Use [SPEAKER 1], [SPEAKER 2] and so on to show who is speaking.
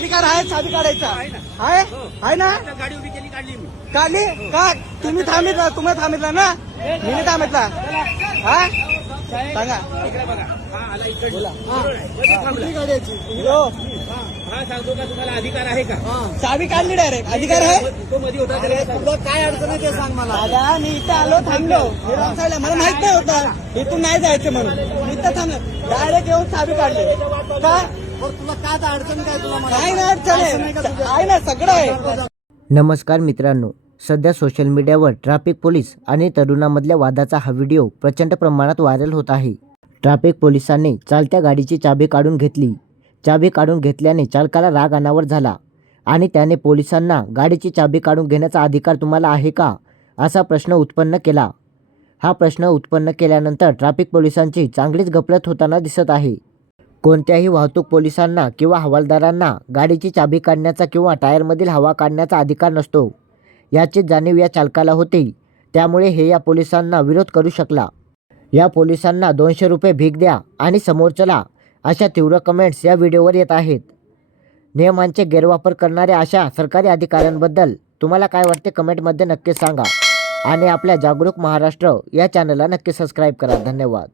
[SPEAKER 1] अधिकार आहे चाबी काढायचा.
[SPEAKER 2] आहे.
[SPEAKER 1] आहे
[SPEAKER 2] हो.
[SPEAKER 1] ना?
[SPEAKER 2] आता गाडी उभी केली काढली मी.
[SPEAKER 1] काढली? का? तुम्ही थांबितला तुम्ही थांबितला ना? मी थांबितला. हा? सांगा.
[SPEAKER 2] इकडे बघा. हा आला इकडे.
[SPEAKER 1] हो.
[SPEAKER 2] हा सांगतो का तुम्हाला अधिकार आहे का?
[SPEAKER 1] चाबी काढली डायरेक्ट अधिकार आहे?
[SPEAKER 2] तो मध्ये होता त्याला सांगा.
[SPEAKER 1] काय अडचण आहे ते सांग मला. दादा मी इथं आलो थांबलो. हे wrong side ला. मला माहीत नाही होतं. इथून नाही जायचं म्हणून. मी इथं थांबलो. डायरेक्ट येऊन चाबी काढले. का? तुला काय अडचण काय तुला काय नाही अडचण आहे. आहे ना सगळं आहे.
[SPEAKER 3] नमस्कार मित्रांनो. सध्या सोशल मीडियावर ट्रॅफिक पोलीस आणि तरुणामधल्या वादाचा हा व्हिडिओ प्रचंड प्रमाणात व्हायरल होत आहे. ट्रॅफिक पोलिसांनी चालत्या गाडीची चाबी काढून घेतली. चाबी काढून घेतल्याने चालकाला राग अनावर झाला. आणि त्याने पोलिसांना गाडीची चाबी काढून घेण्याचा अधिकार तुम्हाला आहे का? असा प्रश्न उत्पन्न केला. हा प्रश्न उत्पन्न केल्यानंतर ट्रॅफिक पोलिसांची चांगलीच गफलत होताना दिसत आहे. कोणत्याही वाहतूक पोलिसांना किंवा हवालदारांना गाडीची चाबी काढण्याचा किंवा टायरमधील हवा काढण्याचा अधिकार नसतो. याची जाणीव या चालकाला होती. त्यामुळे हे या पोलिसांना विरोध करू शकला. या पोलिसांना दोनशे रुपये भीक द्या आणि समोर चला अशा तीव्र कमेंट्स या व्हिडिओवर येत आहेत. नियमांचे गैरवापर करणाऱ्या अशा सरकारी अधिकाऱ्यांबद्दल तुम्हाला काय वाटते कमेंटमध्ये नक्की सांगा. आणि आपल्या जागरूक महाराष्ट्र या चॅनलला नक्की सबस्क्राईब करा. धन्यवाद.